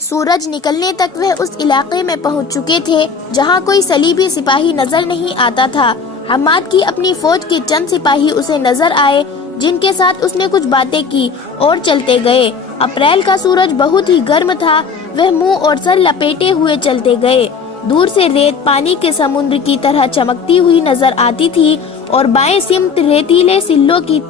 سورج نکلنے تک وہ اس علاقے میں پہنچ چکے تھے جہاں کوئی صلیبی سپاہی نظر نہیں آتا تھا۔ حماد کی اپنی فوج کے چند سپاہی اسے نظر آئے جن کے ساتھ اس نے کچھ باتیں کی اور چلتے گئے۔ اپریل کا سورج بہت ہی گرم تھا، وہ منہ اور سر لپیٹے ہوئے چلتے گئے۔ دور سے ریت پانی کے سمندر کی طرح چمکتی ہوئی نظر آتی تھی اور بائیں سمت ریتیلے سلوں کی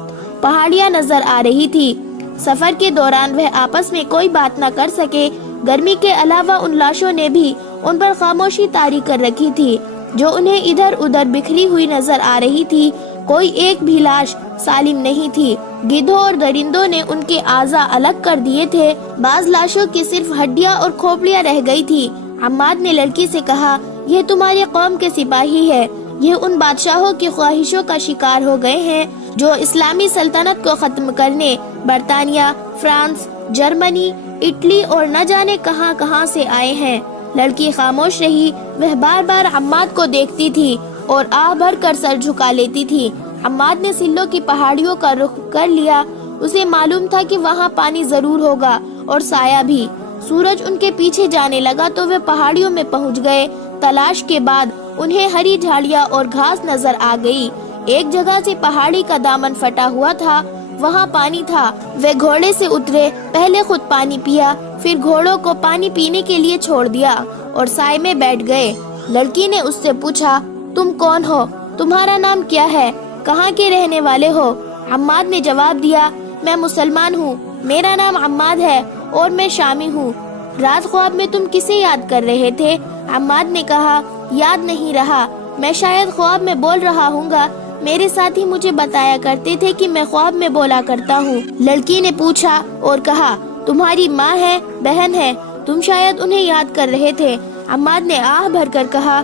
پہاڑیاں نظر آ رہی تھی۔ سفر کے دوران وہ آپس میں کوئی بات نہ کر سکے۔ گرمی کے علاوہ ان لاشوں نے بھی ان پر خاموشی طاری کر رکھی تھی جو انہیں ادھر ادھر بکھری ہوئی نظر آ رہی تھی۔ کوئی ایک بھی لاش سالم نہیں تھی۔ گدھوں اور درندوں نے ان کے اعضاء الگ کر دیے تھے۔ بعض لاشوں کی صرف ہڈیاں اور کھوپڑیاں رہ گئی تھی۔ حماد نے لڑکی سے کہا، یہ تمہاری قوم کے سپاہی ہے۔ یہ ان بادشاہوں کی خواہشوں کا شکار ہو گئے ہیں جو اسلامی سلطنت کو ختم کرنے برطانیہ، فرانس، جرمنی، اٹلی اور نہ جانے کہاں کہاں سے آئے ہیں۔ لڑکی خاموش رہی۔ وہ بار بار حماد کو دیکھتی تھی اور آہ بھر کر سر جھکا لیتی تھی۔ حماد نے سلوں کی پہاڑیوں کا رخ کر لیا۔ اسے معلوم تھا کہ وہاں پانی ضرور ہوگا اور سایہ بھی۔ سورج ان کے پیچھے جانے لگا تو وہ پہاڑیوں میں پہنچ گئے۔ تلاش کے بعد انہیں ہری جھاڑیاں اور گھاس نظر آ گئی۔ ایک جگہ سے پہاڑی کا دامن پھٹا ہوا تھا، وہاں پانی تھا۔ وہ گھوڑے سے اترے، پہلے خود پانی پیا، پھر گھوڑوں کو پانی پینے کے لیے چھوڑ دیا اور سائے میں بیٹھ گئے۔ لڑکی نے اس سے پوچھا، تم کون ہو؟ تمہارا نام کیا ہے؟ کہاں کے رہنے والے ہو؟ حماد نے جواب دیا، میں مسلمان ہوں، میرا نام حماد ہے اور میں شامی ہوں۔ رات خواب میں تم کسے یاد کر رہے تھے؟ حماد نے کہا، یاد نہیں رہا، میں شاید خواب میں بول رہا ہوں گا۔ میرے ساتھی مجھے بتایا کرتے تھے کہ میں خواب میں بولا کرتا ہوں۔ لڑکی نے پوچھا اور کہا، تمہاری ماں ہے، بہن ہے؟ تم شاید انہیں یاد کر رہے تھے۔ حماد نے آہ بھر کر کہا،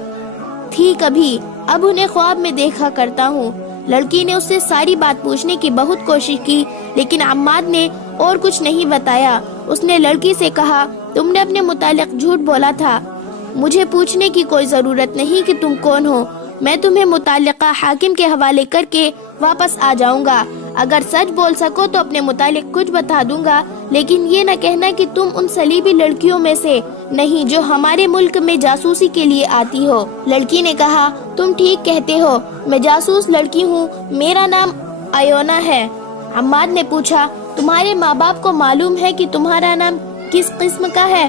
تھی کبھی، اب انہیں خواب میں دیکھا کرتا ہوں۔ لڑکی نے اس سے ساری بات پوچھنے کی بہت کوشش کی لیکن حماد نے اور کچھ نہیں بتایا۔ اس نے لڑکی سے کہا، تم نے اپنے متعلق جھوٹ بولا تھا۔ مجھے پوچھنے کی کوئی ضرورت نہیں کہ تم کون ہو، میں تمہیں متعلقہ حاکم کے حوالے کر کے واپس آ جاؤں گا۔ اگر سچ بول سکو تو اپنے متعلق کچھ بتا دوں گا، لیکن یہ نہ کہنا کہ تم ان صلیبی لڑکیوں میں سے نہیں جو ہمارے ملک میں جاسوسی کے لیے آتی ہو۔ لڑکی نے کہا، تم ٹھیک کہتے ہو، میں جاسوس لڑکی ہوں، میرا نام ایونا ہے۔ حماد نے پوچھا، تمہارے ماں باپ کو معلوم ہے کہ تمہارا نام کس قسم کا ہے؟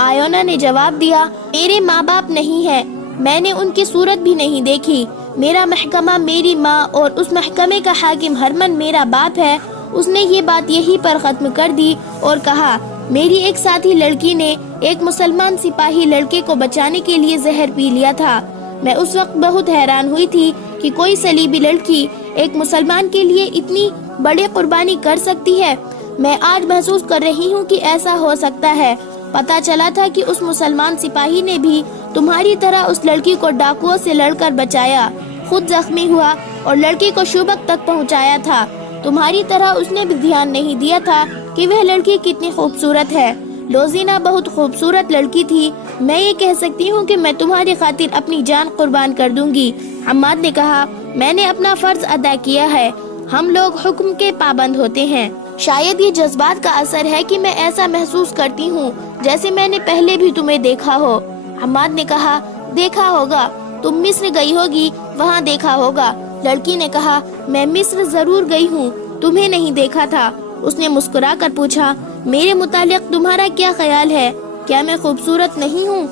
ایونا نے جواب دیا، میرے ماں باپ نہیں ہیں، میں نے ان کی صورت بھی نہیں دیکھی۔ میرا محکمہ میری ماں اور اس محکمے کا حاکم ہرمن میرا باپ ہے۔ اس نے یہ بات یہی پر ختم کر دی اور کہا، میری ایک ساتھی لڑکی نے ایک مسلمان سپاہی لڑکے کو بچانے کے لیے زہر پی لیا تھا۔ میں اس وقت بہت حیران ہوئی تھی کہ کوئی صلیبی لڑکی ایک مسلمان کے لیے اتنی بڑی قربانی کر سکتی ہے۔ میں آج محسوس کر رہی ہوں کہ ایسا ہو سکتا ہے۔ پتہ چلا تھا کہ اس مسلمان سپاہی نے بھی تمہاری طرح اس لڑکی کو ڈاکوؤں سے لڑ کر بچایا، خود زخمی ہوا اور لڑکی کو شوبک تک پہنچایا تھا۔ تمہاری طرح اس نے بھی دھیان نہیں دیا تھا کہ وہ لڑکی کتنی خوبصورت ہے۔ لوزینہ بہت خوبصورت لڑکی تھی۔ میں یہ کہہ سکتی ہوں کہ میں تمہاری خاطر اپنی جان قربان کر دوں گی۔ حماد نے کہا، میں نے اپنا فرض ادا کیا ہے، ہم لوگ حکم کے پابند ہوتے ہیں۔ شاید یہ جذبات کا اثر ہے کہ میں ایسا محسوس کرتی ہوں جیسے میں نے پہلے بھی تمہیں دیکھا ہو۔ حماد نے کہا، دیکھا ہوگا، تم مصر گئی ہوگی، وہاں دیکھا ہوگا۔ لڑکی نے کہا، میں مصر ضرور گئی ہوں، تمہیں نہیں دیکھا تھا۔ اس نے مسکرا کر پوچھا، میرے متعلق تمہارا کیا خیال ہے؟ کیا میں خوبصورت نہیں ہوں؟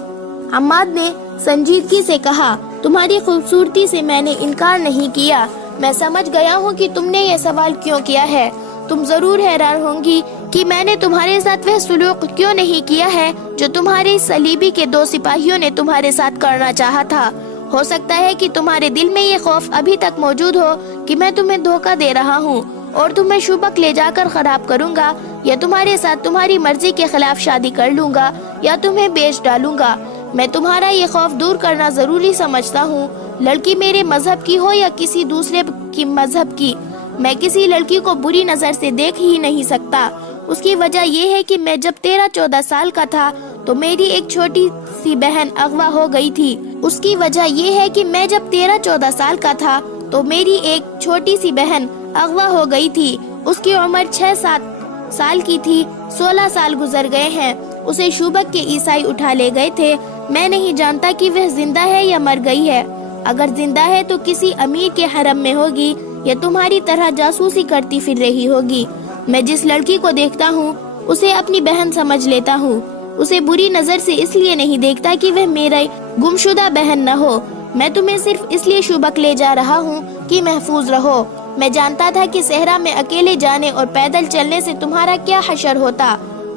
حماد نے سنجیدگی سے کہا، تمہاری خوبصورتی سے میں نے انکار نہیں کیا۔ میں سمجھ گیا ہوں کہ تم نے یہ سوال کیوں کیا ہے۔ تم ضرور حیران ہوں گی کہ میں نے تمہارے ساتھ وہ سلوک کیوں نہیں کیا ہے جو تمہارے صلیبی کے 2 سپاہیوں نے تمہارے ساتھ کرنا چاہا تھا۔ ہو سکتا ہے کہ تمہارے دل میں یہ خوف ابھی تک موجود ہو کہ میں تمہیں دھوکہ دے رہا ہوں اور تمہیں شوبک لے جا کر خراب کروں گا، یا تمہارے ساتھ تمہاری مرضی کے خلاف شادی کر لوں گا، یا تمہیں بیچ ڈالوں گا۔ میں تمہارا یہ خوف دور کرنا ضروری سمجھتا ہوں، لڑکی میرے مذہب کی ہو یا کسی دوسرے کی مذہب کی۔ میں کسی لڑکی کو بری نظر سے دیکھ ہی نہیں سکتا۔ اس کی وجہ یہ ہے کہ میں جب 13-14 سال کا تھا تو میری ایک چھوٹی سی بہن اغوا ہو گئی تھی۔ اس کی وجہ یہ ہے کہ میں جب 13-14 سال کا تھا تو میری ایک چھوٹی سی بہن اغوا ہو گئی تھی۔ اس کی عمر 6-7 سال کی تھی۔ 16 سال گزر گئے ہیں۔ اسے شوبک کے عیسائی اٹھا لے گئے تھے۔ میں نہیں جانتا کہ وہ زندہ ہے یا مر گئی ہے۔ اگر زندہ ہے تو کسی امیر کے حرم میں ہوگی یا تمہاری طرح جاسوسی کرتی پھر رہی ہوگی۔ میں جس لڑکی کو دیکھتا ہوں اسے اپنی بہن سمجھ لیتا ہوں۔ اسے بری نظر سے اس لیے نہیں دیکھتا کہ وہ میری گمشدہ بہن نہ ہو۔ میں تمہیں صرف اس لیے شوبک لے جا رہا ہوں کہ محفوظ رہو۔ میں جانتا تھا کہ صحرا میں اکیلے جانے اور پیدل چلنے سے تمہارا کیا حشر ہوتا،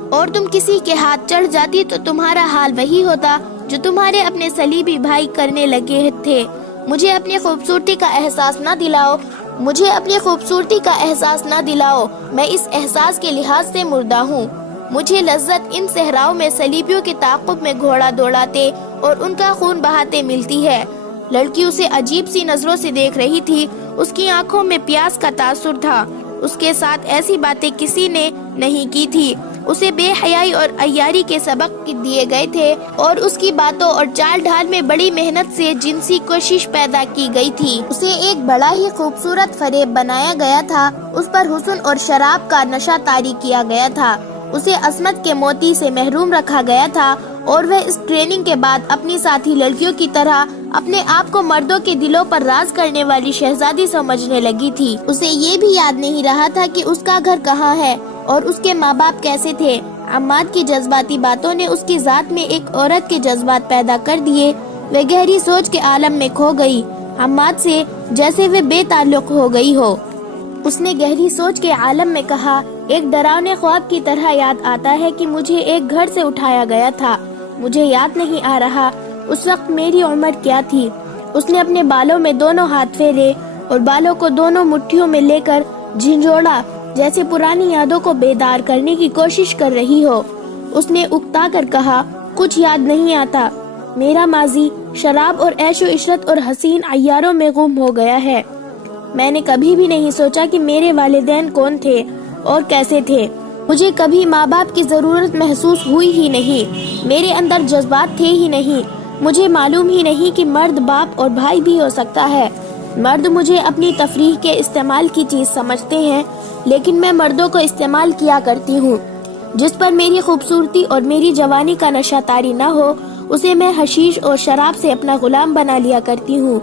اور تم کسی کے ہاتھ چڑھ جاتی تو تمہارا حال وہی ہوتا جو تمہارے اپنے صلیبی بھائی کرنے لگے تھے۔ مجھے اپنی خوبصورتی کا احساس نہ دلاؤ، مجھے اپنی خوبصورتی کا احساس نہ دلاؤ۔ میں اس احساس کے لحاظ سے مردہ ہوں۔ مجھے لذت ان صحراؤں میں صلیبیوں کے تعاقب میں گھوڑا دوڑاتے اور ان کا خون بہاتے ملتی ہے۔ لڑکی اسے عجیب سی نظروں سے دیکھ رہی تھی۔ اس کی آنکھوں میں پیاس کا تاثر تھا۔ اس کے ساتھ ایسی باتیں کسی نے نہیں کی تھی۔ اسے بے حیائی اور عیاری کے سبق دیے گئے تھے اور اس کی باتوں اور چال ڈھال میں بڑی محنت سے جنسی کوشش پیدا کی گئی تھی۔ اسے ایک بڑا ہی خوبصورت فریب بنایا گیا تھا۔ اس پر حسن اور شراب کا نشہ طاری کیا گیا تھا۔ اسے عصمت کے موتی سے محروم رکھا گیا تھا اور وہ اس ٹریننگ کے بعد اپنی ساتھی لڑکیوں کی طرح اپنے آپ کو مردوں کے دلوں پر راز کرنے والی شہزادی سمجھنے لگی تھی۔ اسے یہ بھی یاد نہیں رہا تھا کہ اس کا گھر کہاں ہے اور اس کے ماں باپ کیسے تھے۔ عماد کی جذباتی باتوں نے اس کی ذات میں ایک عورت کے جذبات پیدا کر دیے۔ وہ گہری سوچ کے عالم میں کھو گئی، عماد سے جیسے وہ بے تعلق ہو گئی ہو۔ اس نے گہری سوچ کے عالم میں کہا، ایک ڈراونے خواب کی طرح یاد آتا ہے کہ مجھے ایک گھر سے اٹھایا گیا تھا۔ مجھے یاد نہیں آ رہا اس وقت میری عمر کیا تھی۔ اس نے اپنے بالوں میں دونوں ہاتھ پھیرے اور بالوں کو دونوں مٹھیوں میں لے کر جھنجھوڑا، جیسے پرانی یادوں کو بیدار کرنے کی کوشش کر رہی ہو۔ اس نے اکتا کر کہا، کچھ یاد نہیں آتا۔ میرا ماضی شراب اور عیش و عشرت اور حسین عیاروں میں گم ہو گیا ہے۔ میں نے کبھی بھی نہیں سوچا کہ میرے والدین کون تھے اور کیسے تھے۔ مجھے کبھی ماں باپ کی ضرورت محسوس ہوئی ہی نہیں۔ میرے اندر جذبات تھے ہی نہیں۔ مجھے معلوم ہی نہیں کہ مرد باپ اور بھائی بھی ہو سکتا ہے۔ مرد مجھے اپنی تفریح کے استعمال کی چیز سمجھتے ہیں، لیکن میں مردوں کو استعمال کیا کرتی ہوں۔ جس پر میری خوبصورتی اور میری جوانی کا نشہ طاری نہ ہو، اسے میں حشیش اور شراب سے اپنا غلام بنا لیا کرتی ہوں۔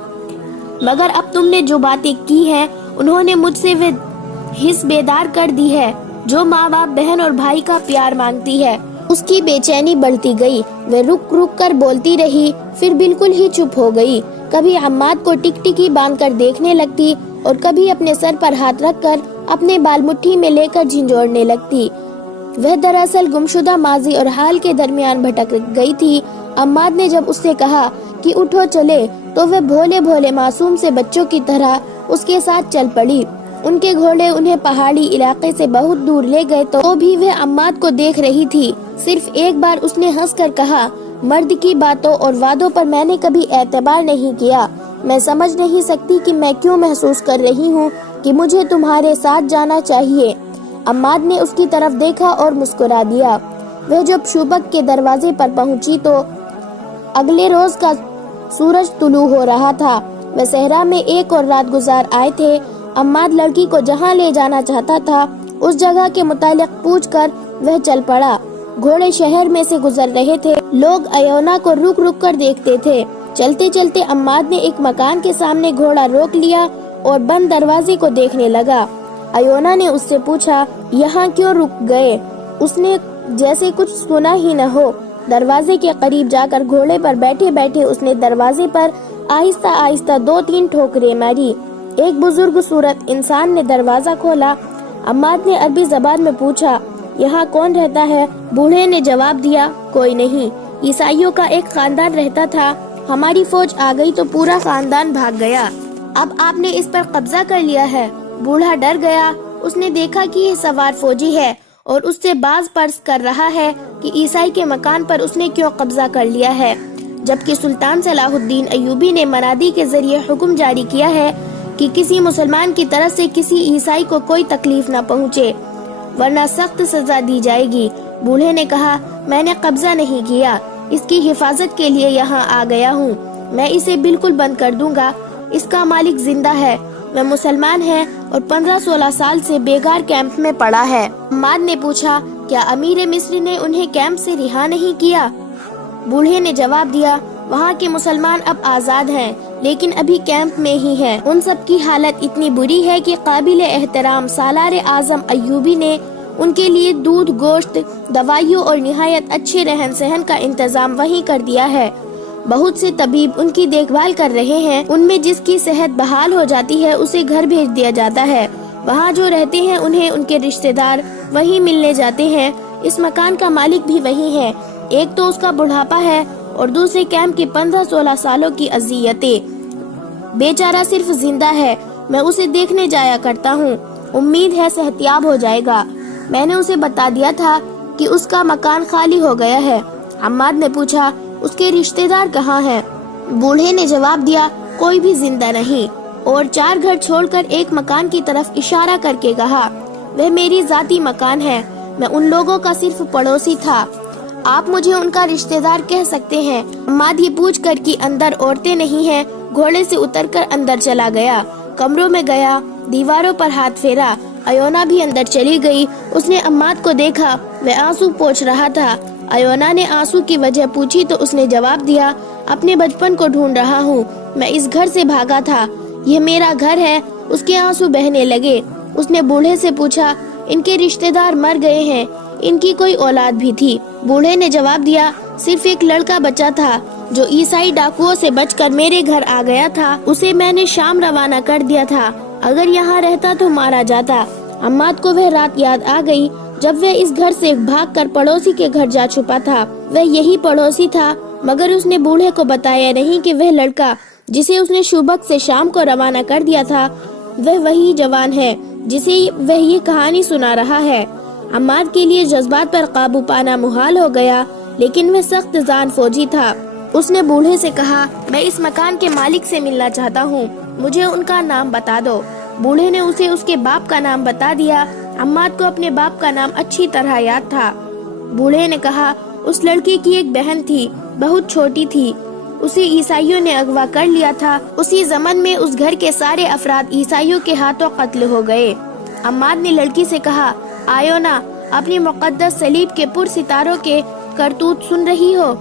مگر اب تم نے جو باتیں کی ہیں انہوں نے مجھ سے وہ حس بیدار کر دی ہے جو ماں باپ بہن اور بھائی کا پیار مانگتی ہے۔ اس کی بے چینی بڑھتی گئی۔ وہ رک رک کر بولتی رہی، پھر بالکل ہی چپ ہو گئی۔ کبھی عماد کو ٹک ٹکی باندھ کر دیکھنے لگتی اور کبھی اپنے سر پر ہاتھ رکھ کر اپنے بال مٹھی میں لے کر جھنجھوڑنے لگتی۔ وہ دراصل گمشدہ ماضی اور حال کے درمیان بھٹک گئی تھی۔ عماد نے جب اس سے کہا کہ اٹھو چلے تو وہ بھولے بھولے معصوم سے بچوں کی طرح اس کے ساتھ چل پڑی۔ ان کے گھوڑے انہیں پہاڑی علاقے سے بہت دور لے گئے تو بھی وہ عماد کو دیکھ رہی تھی۔ صرف ایک بار اس نے ہنس کر کہا، مرد کی باتوں اور وعدوں پر میں نے کبھی اعتبار نہیں کیا۔ میں سمجھ نہیں سکتی کہ میں کیوں محسوس کر رہی ہوں کہ مجھے تمہارے ساتھ جانا چاہیے۔ عماد نے اس کی طرف دیکھا اور مسکرا دیا۔ وہ جب شوبک کے دروازے پر پہنچی تو اگلے روز کا سورج طلوع ہو رہا تھا۔ وہ صحرا میں ایک اور رات گزار آئے تھے۔ عماد لڑکی کو جہاں لے جانا چاہتا تھا اس جگہ کے متعلق پوچھ کر وہ چل پڑا۔ گھوڑے شہر میں سے گزر رہے تھے۔ لوگ ایونا کو رک رک کر دیکھتے تھے۔ چلتے چلتے عماد نے ایک مکان کے سامنے گھوڑا روک لیا اور بند دروازے کو دیکھنے لگا۔ ایونا نے اس سے پوچھا، یہاں کیوں رک گئے؟ اس نے جیسے کچھ سنا ہی نہ ہو۔ دروازے کے قریب جا کر گھوڑے پر بیٹھے بیٹھے اس نے دروازے پر آہستہ آہستہ 2-3 ٹھوکریں ماری۔ ایک بزرگ صورت انسان نے دروازہ کھولا۔ عماد نے عربی زبان میں پوچھا، یہاں کون رہتا ہے؟ بوڑھے نے جواب دیا، کوئی نہیں، عیسائیوں کا ایک خاندان رہتا تھا۔ ہماری فوج آ گئی تو پورا خاندان بھاگ گیا۔ اب آپ نے اس پر قبضہ کر لیا ہے۔ بوڑھا ڈر گیا۔ اس نے دیکھا کہ یہ سوار فوجی ہے اور اس سے باز پرس کر رہا ہے کہ عیسائی کے مکان پر اس نے کیوں قبضہ کر لیا ہے، جبکہ سلطان صلاح الدین ایوبی نے منادی کے ذریعے حکم جاری کیا ہے کہ کسی مسلمان کی طرف سے کسی عیسائی کو کوئی تکلیف نہ پہنچے ورنہ سخت سزا دی جائے گی۔ بوڑھے نے کہا، میں نے قبضہ نہیں کیا، اس کی حفاظت کے لیے یہاں آ گیا ہوں۔ میں اسے بالکل بند کر دوں گا۔ اس کا مالک زندہ ہے، وہ مسلمان ہے اور 15-16 سال سے بیگار کیمپ میں پڑا ہے۔ عماد نے پوچھا، کیا امیر مصر نے انہیں کیمپ سے رہا نہیں کیا؟ بوڑھے نے جواب دیا، وہاں کے مسلمان اب آزاد ہیں لیکن ابھی کیمپ میں ہی ہیں۔ ان سب کی حالت اتنی بری ہے کہ قابل احترام سالار اعظم ایوبی نے ان کے لیے دودھ، گوشت، دوائیوں اور نہایت اچھے رہن سہن کا انتظام وہیں کر دیا ہے۔ بہت سے طبیب ان کی دیکھ بھال کر رہے ہیں۔ ان میں جس کی صحت بحال ہو جاتی ہے اسے گھر بھیج دیا جاتا ہے۔ وہاں جو رہتے ہیں انہیں ان کے رشتہ دار وہیں ملنے جاتے ہیں۔ اس مکان کا مالک بھی وہی ہے۔ ایک تو اس کا بڑھاپا ہے اور دوسرے کیمپ کی 15-16 سالوں کی اذیتیں۔ بیچارہ صرف زندہ ہے، میں اسے دیکھنے جایا کرتا ہوں، امید ہے صحتیاب ہو جائے گا۔ میں نے اسے بتا دیا تھا کہ اس کا مکان خالی ہو گیا ہے۔ حماد نے پوچھا، اس کے رشتہ دار کہاں ہیں؟ بوڑھے نے جواب دیا، کوئی بھی زندہ نہیں، اور 4 گھر چھوڑ کر ایک مکان کی طرف اشارہ کر کے کہا، وہ میری ذاتی مکان ہے، میں ان لوگوں کا صرف پڑوسی تھا، آپ مجھے ان کا رشتہ دار کہہ سکتے ہیں۔ حماد یہ پوچھ کر کہ اندر عورتیں نہیں ہیں، گھوڑے سے اتر کر اندر چلا گیا، کمروں میں گیا، دیواروں پر ہاتھ پھیرا۔ ایونا بھی اندر چلی گئی۔ اس نے حماد کو دیکھا، وہ آنسو پوچھ رہا تھا۔ ایونا نے آنسو کی وجہ پوچھی تو اس نے جواب دیا، اپنے بچپن کو ڈھونڈ رہا ہوں، میں اس گھر سے بھاگا تھا، یہ میرا گھر ہے۔ اس کے آنسو بہنے لگے۔ اس نے بوڑھے سے پوچھا، ان کے رشتہ دار مر گئے ہیں، ان کی کوئی اولاد بھی تھی؟ بوڑھے نے جواب دیا، صرف ایک لڑکا بچا تھا جو عیسائی ڈاکوؤں سے بچ کر میرے گھر آ گیا تھا، اسے میں نے شام روانہ کر دیا تھا، اگر یہاں رہتا تو مارا جاتا۔ حماد کو وہ رات یاد آ گئی جب وہ اس گھر سے بھاگ کر پڑوسی کے گھر جا چھپا تھا۔ وہ یہی پڑوسی تھا، مگر اس نے بوڑھے کو بتایا نہیں کہ وہ لڑکا جسے اس نے شوبک سے شام کو روانہ کر دیا تھا وہ وہی جوان ہے جسے وہ یہ کہانی سنا رہا ہے۔ حماد کے لیے جذبات پر قابو پانا محال ہو گیا، لیکن وہ سخت زان فوجی تھا۔ اس نے بوڑھے سے کہا، میں اس مکان کے مالک سے ملنا چاہتا ہوں، مجھے ان کا نام بتا دو۔ بوڑھے نے اسے اس کے باپ کا نام بتا دیا۔ حماد کو اپنے باپ کا نام اچھی طرح یاد تھا۔ بوڑھے نے کہا، اس لڑکے کی ایک بہن تھی، بہت چھوٹی تھی، اسے عیسائیوں نے اغوا کر لیا تھا، اسی زمن میں اس گھر کے سارے افراد عیسائیوں کے ہاتھوں قتل ہو گئے۔ حماد نے لڑکی سے کہا، ایونا، اپنی مقدس صلیب کے پر ستاروں کے کرتوت سن رہی ہو؟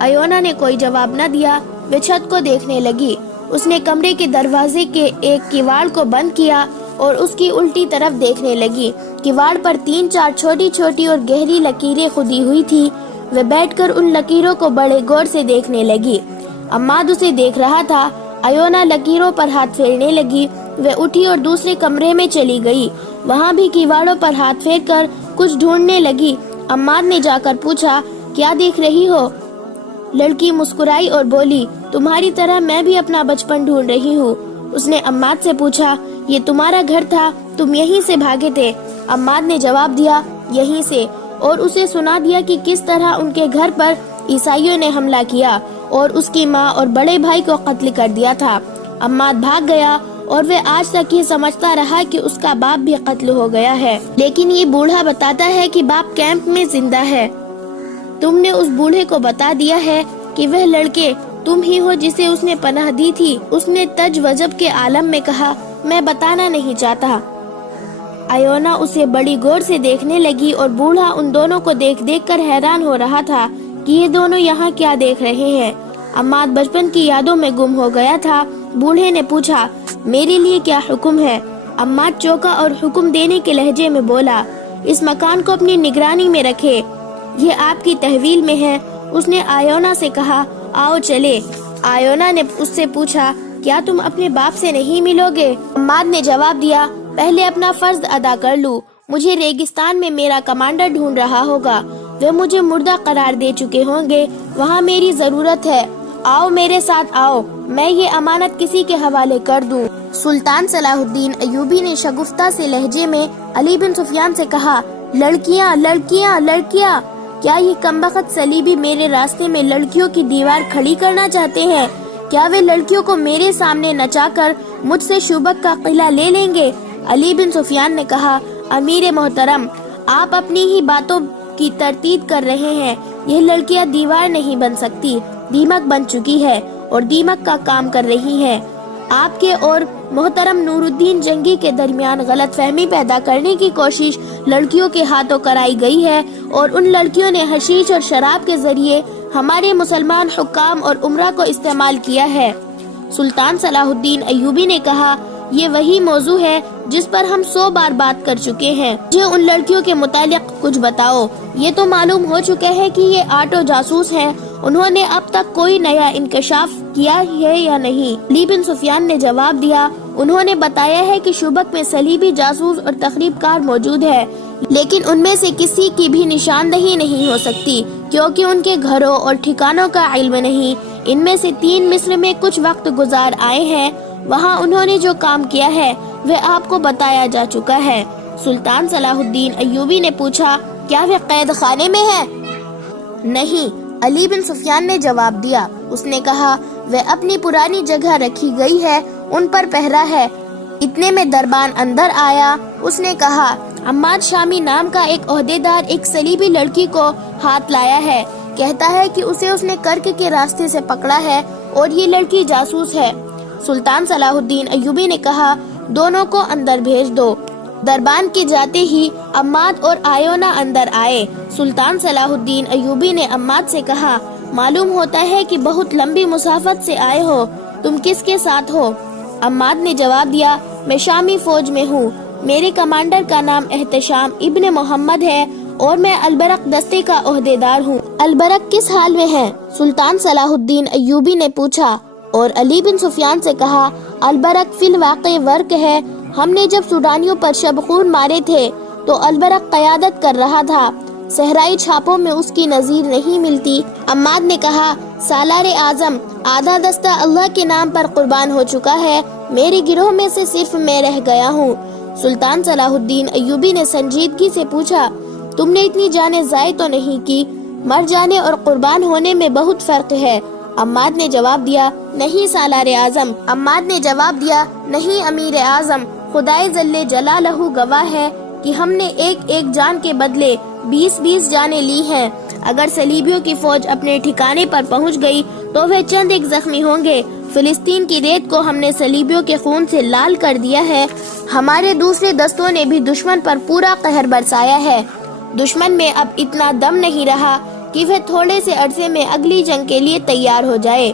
ایونا نے کوئی جواب نہ دیا۔ وہ چھت کو دیکھنے لگی۔ اس نے کمرے کے دروازے کے ایک کیواڑ کو بند کیا اور اس کی الٹی طرف دیکھنے لگی۔ کیواڑ پر 3-4 چھوٹی چھوٹی اور گہری لکیریں کھدی ہوئی تھی۔ وہ بیٹھ کر ان لکیروں کو بڑے غور سے دیکھنے لگی۔ حماد اسے دیکھ رہا تھا۔ ایونا لکیروں پر ہاتھ پھیرنے لگی۔ وہ اٹھی اور دوسرے کمرے میں چلی گئی، وہاں بھی کیواڑوں پر ہاتھ پھیر کر کچھ ڈھونڈنے لگی۔ حماد نے جا کر پوچھا، کیا دیکھ رہی ہو؟ لڑکی مسکرائی اور بولی، تمہاری طرح میں بھی اپنا بچپن ڈھونڈ رہی ہوں۔ اس نے حماد سے پوچھا، یہ تمہارا گھر تھا، تم یہیں سے بھاگے تھے؟ حماد نے جواب دیا، یہیں سے، اور اسے سنا دیا کہ کس طرح ان کے گھر پر عیسائیوں نے حملہ کیا اور اس کی ماں اور بڑے بھائی کو قتل کر دیا تھا۔ حماد بھاگ گیا اور وہ آج تک یہ سمجھتا رہا کہ اس کا باپ بھی قتل ہو گیا ہے، لیکن یہ بوڑھا بتاتا ہے کہ باپ کیمپ میں زندہ ہے۔ تم نے اس بوڑھے کو بتا دیا ہے کہ وہ لڑکے تم ہی ہو جسے اس نے پناہ دی تھی؟ اس نے تج وجب کے عالم میں کہا، میں بتانا نہیں چاہتا۔ ایونا اسے بڑی غور سے دیکھنے لگی اور بوڑھا ان دونوں کو دیکھ دیکھ کر حیران ہو رہا تھا کہ یہ دونوں یہاں کیا دیکھ رہے ہیں۔ حماد بچپن کی یادوں میں گم ہو گیا تھا۔ بوڑھے نے پوچھا، میرے لیے کیا حکم ہے؟ حماد چوکا اور حکم دینے کے لہجے میں بولا، اس مکان کو اپنی نگرانی میں رکھے، یہ آپ کی تحویل میں ہے۔ اس نے ایونا سے کہا، آؤ چلے۔ ایونا نے اس سے پوچھا، کیا تم اپنے باپ سے نہیں ملو گے؟ حماد نے جواب دیا، پہلے اپنا فرض ادا کر لوں، مجھے ریگستان میں میرا کمانڈر ڈھونڈ رہا ہوگا، وہ مجھے مردہ قرار دے چکے ہوں گے، وہاں میری ضرورت ہے، آؤ میرے ساتھ آؤ، میں یہ امانت کسی کے حوالے کر دوں۔ سلطان صلاح الدین ایوبی نے شگفتہ سے لہجے میں علی بن سفیان سے کہا، لڑکیاں لڑکیاں لڑکیاں، کیا یہ کمبخت صلیبی میرے راستے میں لڑکیوں کی دیوار کھڑی کرنا چاہتے ہیں؟ کیا وہ لڑکیوں کو میرے سامنے نچا کر مجھ سے شوبک کا قلعہ لے لیں گے؟ علی بن سفیان نے کہا، امیر محترم، آپ اپنی ہی باتوں کی تردید کر رہے ہیں، یہ لڑکیاں دیوار نہیں بن سکتی، دیمک بن چکی ہے اور دیمک کا کام کر رہی ہے۔ آپ کے اور محترم نور الدین جنگی کے درمیان غلط فہمی پیدا کرنے کی کوشش لڑکیوں کے ہاتھوں کرائی گئی ہے اور ان لڑکیوں نے حشیش اور شراب کے ذریعے ہمارے مسلمان حکام اور امراء کو استعمال کیا ہے۔ سلطان صلاح الدین ایوبی نے کہا، یہ وہی موضوع ہے جس پر ہم 100 بار بات کر چکے ہیں۔ مجھے ان لڑکیوں کے متعلق کچھ بتاؤ۔ یہ تو معلوم ہو چکا ہے کہ یہ آٹو جاسوس ہیں، انہوں نے اب تک کوئی نیا انکشاف کیا ہے یا نہیں؟ علی بن سفیان نے جواب دیا، انہوں نے بتایا ہے کہ شبک میں صلیبی جاسوس اور تخریب کار موجود ہے، لیکن ان میں سے کسی کی بھی نشاندہی نہیں ہو سکتی کیونکہ ان کے گھروں اور ٹھکانوں کا علم نہیں۔ ان میں سے 3 مصر میں کچھ وقت گزار آئے ہیں، وہاں انہوں نے جو کام کیا ہے وہ آپ کو بتایا جا چکا ہے۔ سلطان صلاح الدین ایوبی نے پوچھا، کیا وہ قید خانے میں ہے؟ نہیں، علی بن سفیان نے جواب دیا۔ اس نے کہا، وہ اپنی پرانی جگہ رکھی گئی ہے، ان پر پہرا ہے۔ اتنے میں دربان اندر آیا۔ اس نے کہا، عماد شامی نام کا ایک عہدیدار ایک صلیبی لڑکی کو ہاتھ لایا ہے، کہتا ہے کہ اسے اس نے کرک کے راستے سے پکڑا ہے اور یہ لڑکی جاسوس ہے۔ سلطان صلاح الدین ایوبی نے کہا، دونوں کو اندر بھیج دو۔ دربان کے جاتے ہی عماد اور آیونا اندر آئے۔ سلطان صلاح الدین ایوبی نے عماد سے کہا، معلوم ہوتا ہے کہ بہت لمبی مسافت سے آئے ہو، تم کس کے ساتھ ہو؟ عماد نے جواب دیا، میں شامی فوج میں ہوں، میرے کمانڈر کا نام احتشام ابن محمد ہے اور میں البرق دستے کا عہدیدار ہوں۔ البرق کس حال میں ہے؟ سلطان صلاح الدین ایوبی نے پوچھا اور علی بن سفیان سے کہا، البرق فی الواقع ورق ہے، ہم نے جب سوڈانیوں پر شب خون مارے تھے تو البرق قیادت کر رہا تھا، صحرائی چھاپوں میں اس کی نظیر نہیں ملتی۔ عماد نے کہا، سالار اعظم، آدھا دستہ اللہ کے نام پر قربان ہو چکا ہے، میرے گروہ میں سے صرف میں رہ گیا ہوں۔ سلطان صلاح الدین ایوبی نے سنجیدگی سے پوچھا، تم نے اتنی جانیں ضائع تو نہیں کی؟ مر جانے اور قربان ہونے میں بہت فرق ہے۔ عماد نے جواب دیا، نہیں سالار اعظم۔ عماد نے جواب دیا، نہیں امیر اعظم، خدائے جل جلالہ گواہ ہے کہ ہم نے ایک جان کے بدلے 20 جانیں لی ہیں۔ اگر صلیبیوں کی فوج اپنے ٹھکانے پر پہنچ گئی تو وہ چند ایک زخمی ہوں گے۔ فلسطین کی ریت کو ہم نے صلیبیوں کے خون سے لال کر دیا ہے۔ ہمارے دوسرے دستوں نے بھی دشمن پر پورا قہر برسایا ہے۔ دشمن میں اب اتنا دم نہیں رہا کہ وہ تھوڑے سے عرصے میں اگلی جنگ کے لیے تیار ہو جائے۔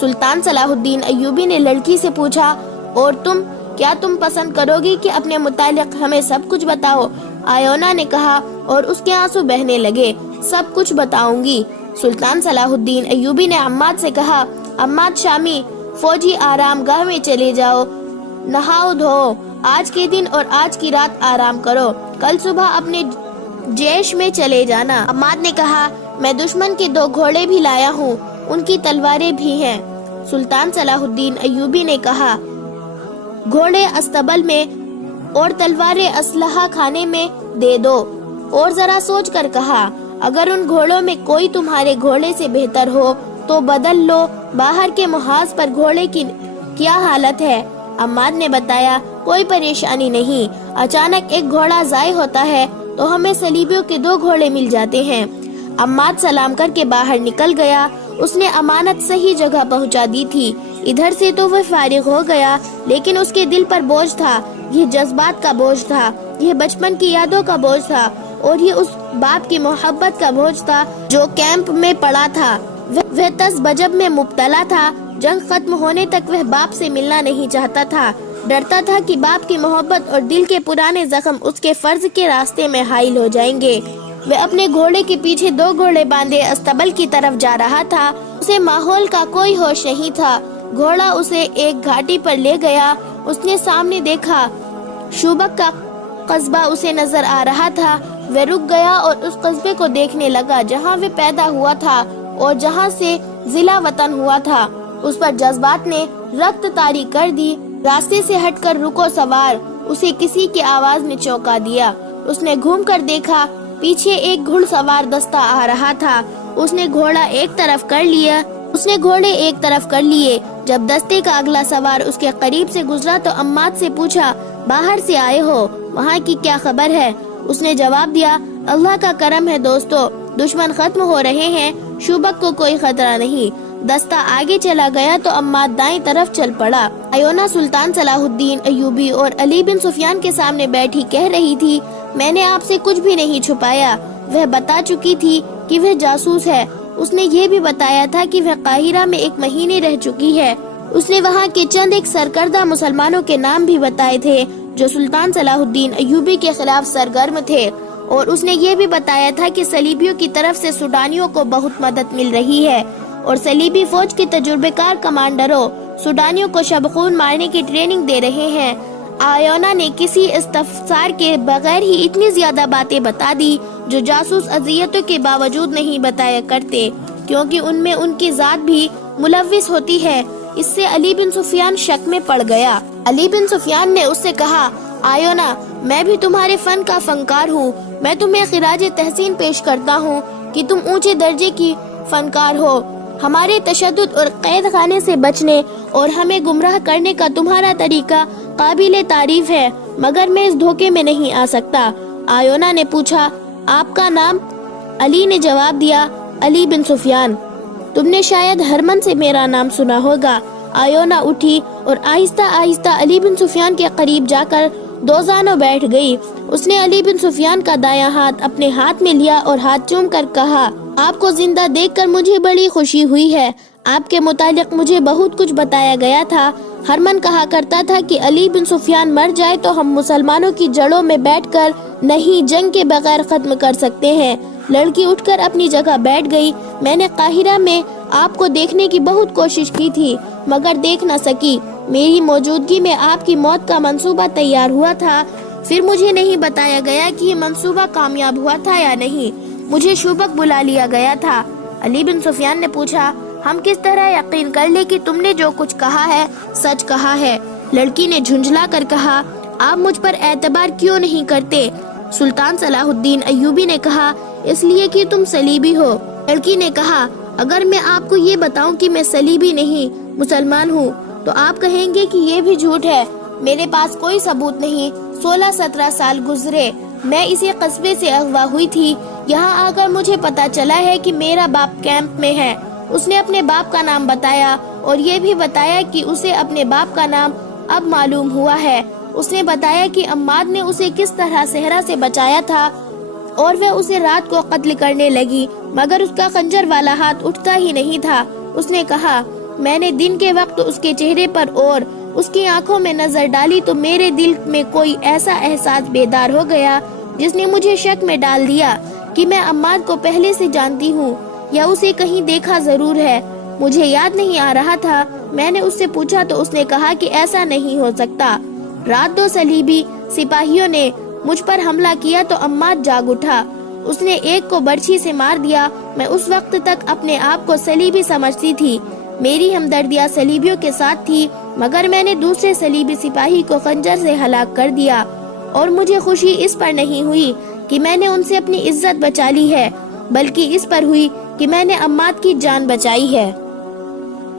سلطان صلاح الدین ایوبی نے لڑکی سے پوچھا، اور کیا تم پسند کرو گی کہ اپنے متعلق ہمیں سب کچھ بتاؤ؟ آیونا نے کہا اور اس کے آنسو بہنے لگے، سب کچھ بتاؤں گی۔ سلطان صلاح الدین ایوبی نے عماد سے کہا، عماد شامی، فوجی آرام گاہ میں چلے جاؤ، نہاؤ دھو، آج کے دن اور آج کی رات آرام کرو، کل صبح اپنے جیش میں چلے جانا۔ عماد نے کہا، میں دشمن کے 2 گھوڑے بھی لایا ہوں، ان کی تلواریں بھی ہیں۔ سلطان صلاح الدین ایوبی نے کہا، گھوڑے استبل میں اور تلواریں اسلحہ خانے میں دے دو، اور ذرا سوچ کر کہا، اگر ان گھوڑوں میں کوئی تمہارے گھوڑے سے بہتر ہو تو بدل لو۔ باہر کے محاذ پر گھوڑے کی کیا حالت ہے؟ عماد نے بتایا، کوئی پریشانی نہیں، اچانک ایک گھوڑا ضائع ہوتا ہے تو ہمیں صلیبیوں کے 2 گھوڑے مل جاتے ہیں۔ عماد سلام کر کے باہر نکل گیا۔ اس نے امانت صحیح جگہ پہنچا دی تھی۔ ادھر سے تو وہ فارغ ہو گیا، لیکن اس کے دل پر بوجھ تھا۔ یہ جذبات کا بوجھ تھا، یہ بچپن کی یادوں کا بوجھ تھا، اور یہ اس باپ کی محبت کا بوجھ تھا جو کیمپ میں پڑا تھا۔ وہ تس بجب میں مبتلا تھا۔ جنگ ختم ہونے تک وہ باپ سے ملنا نہیں چاہتا تھا، ڈرتا تھا کہ باپ کی محبت اور دل کے پرانے زخم اس کے فرض کے راستے میں حائل ہو جائیں گے۔ وہ اپنے گھوڑے کے پیچھے 2 گھوڑے باندھے استبل کی طرف جا رہا تھا۔ اسے ماحول کا کوئی ہوش نہیں تھا۔ گھوڑا اسے ایک گھاٹی پر لے گیا۔ اس نے سامنے دیکھا، شوبک کا قصبہ اسے نظر آ رہا تھا۔ وہ رک گیا اور اس قصبے کو دیکھنے لگا جہاں وہ پیدا ہوا تھا اور جہاں سے ضلع وطن ہوا تھا۔ اس پر جذبات نے رخت طاری کر دی۔ راستے سے ہٹ کر رکو سوار، اسے کسی کی آواز نے چونکا دیا۔ اس نے گھوم کر دیکھا، پیچھے ایک گھڑ سوار دستہ آ رہا تھا۔ اس نے گھوڑے ایک طرف کر لیے۔ جب دستے کا اگلا سوار اس کے قریب سے گزرا تو عماد سے پوچھا، باہر سے آئے ہو، وہاں کی کیا خبر ہے؟ اس نے جواب دیا، اللہ کا کرم ہے دوستو، دشمن ختم ہو رہے ہیں، شوبک کو کوئی خطرہ نہیں۔ دستہ آگے چلا گیا تو عماد دائیں طرف چل پڑا۔ آیونہ سلطان صلاح الدین ایوبی اور علی بن سفیان کے سامنے بیٹھی کہہ رہی تھی، میں نے آپ سے کچھ بھی نہیں چھپایا۔ وہ بتا چکی تھی کہ وہ جاسوس ہے۔ اس نے یہ بھی بتایا تھا کہ وہ قاہرہ میں 1 مہینے رہ چکی ہے۔ اس نے وہاں کے چند ایک سرکردہ مسلمانوں کے نام بھی بتائے تھے جو سلطان صلاح الدین ایوبی کے خلاف سرگرم تھے، اور اس نے یہ بھی بتایا تھا کہ صلیبیوں کی طرف سے سوڈانیوں کو بہت مدد مل رہی ہے اور صلیبی فوج کے تجربے کار کمانڈروں سوڈانیوں کو شب خون مارنے کی ٹریننگ دے رہے ہیں۔ آیونہ نے کسی استفسار کے بغیر ہی اتنی زیادہ باتیں بتا دی جو جاسوس اذیتوں کے باوجود نہیں بتایا کرتے، کیونکہ ان میں ان کی ذات بھی ملوث ہوتی ہے۔ اس سے علی بن سفیان شک میں پڑ گیا۔ علی بن سفیان نے اس سے کہا، آیونہ، میں بھی تمہارے فن کا فنکار ہوں۔ میں تمہیں خراج تحسین پیش کرتا ہوں کہ تم اونچے درجے کی فنکار ہو۔ ہمارے تشدد اور قید خانے سے بچنے اور ہمیں گمراہ کرنے کا تمہارا طریقہ قابل تعریف ہے، مگر میں اس دھوکے میں نہیں آ سکتا۔ آیونہ نے پوچھا، آپ کا نام؟ علی نے جواب دیا، علی بن سفیان۔ تم نے شاید ہرمن سے میرا نام سنا ہوگا۔ آیونہ اٹھی اور آہستہ آہستہ علی بن سفیان کے قریب جا کر دوزانوں بیٹھ گئی۔ اس نے علی بن سفیان کا دایاں ہاتھ اپنے ہاتھ میں لیا اور ہاتھ چوم کر کہا، آپ کو زندہ دیکھ کر مجھے بڑی خوشی ہوئی ہے۔ آپ کے متعلق مجھے بہت کچھ بتایا گیا تھا۔ ہرمن کہا کرتا تھا کہ علی بن سفیان مر جائے تو ہم مسلمانوں کی جڑوں میں بیٹھ کر نہیں، جنگ کے بغیر ختم کر سکتے ہیں۔ لڑکی اٹھ کر اپنی جگہ بیٹھ گئی۔ میں نے قاہرہ میں آپ کو دیکھنے کی بہت کوشش کی تھی مگر دیکھ نہ سکی۔ میری موجودگی میں آپ کی موت کا منصوبہ تیار ہوا تھا، پھر مجھے نہیں بتایا گیا کہ یہ منصوبہ کامیاب ہوا تھا یا نہیں۔ مجھے شوبک بلا لیا گیا تھا۔ علی بن سفیان نے پوچھا، ہم کس طرح یقین کر لیں کہ تم نے جو کچھ کہا ہے سچ کہا ہے؟ لڑکی نے جھنجھلا کر کہا، آپ مجھ پر اعتبار کیوں نہیں کرتے؟ سلطان صلاح الدین ایوبی نے کہا، اس لیے کہ تم صلیبی ہو۔ لڑکی نے کہا، اگر میں آپ کو یہ بتاؤں کہ میں صلیبی نہیں مسلمان ہوں تو آپ کہیں گے کہ یہ بھی جھوٹ ہے۔ میرے پاس کوئی ثبوت نہیں۔ 16-17 سال گزرے، میں اسی قصبے سے اغوا ہوئی تھی۔ یہاں آ کر مجھے پتا چلا ہے کہ میرا باپ کیمپ میں ہے۔ اس نے اپنے باپ کا نام بتایا اور یہ بھی بتایا کہ اسے اپنے باپ کا نام اب معلوم ہوا ہے۔ اس نے بتایا کہ عماد نے اسے کس طرح صحرا سے بچایا تھا اور وہ اسے رات کو قتل کرنے لگی، مگر اس کا خنجر والا ہاتھ اٹھتا ہی نہیں تھا۔ اس نے کہا، میں نے دن کے وقت اس کے چہرے پر اور اس کی آنکھوں میں نظر ڈالی تو میرے دل میں کوئی ایسا احساس بیدار ہو گیا جس نے مجھے شک میں ڈال دیا کہ میں عماد کو پہلے سے جانتی ہوں یا اسے کہیں دیکھا ضرور ہے۔ مجھے یاد نہیں آ رہا تھا۔ میں نے اس سے پوچھا تو اس نے کہا کہ ایسا نہیں ہو سکتا۔ رات 2 صلیبی سپاہیوں نے مجھ پر حملہ کیا تو عماد جاگ اٹھا۔ اس نے ایک کو برچھی سے مار دیا۔ میں اس وقت تک اپنے آپ کو صلیبی سمجھتی تھی۔ میری ہمدردیاں صلیبیوں کے ساتھ تھی، مگر میں نے دوسرے صلیبی سپاہی کو خنجر سے ہلاک کر دیا، اور مجھے خوشی اس پر نہیں ہوئی کہ میں نے ان سے اپنی عزت بچا لی ہے، بلکہ اس پر ہوئی کہ میں نے عماد کی جان بچائی ہے۔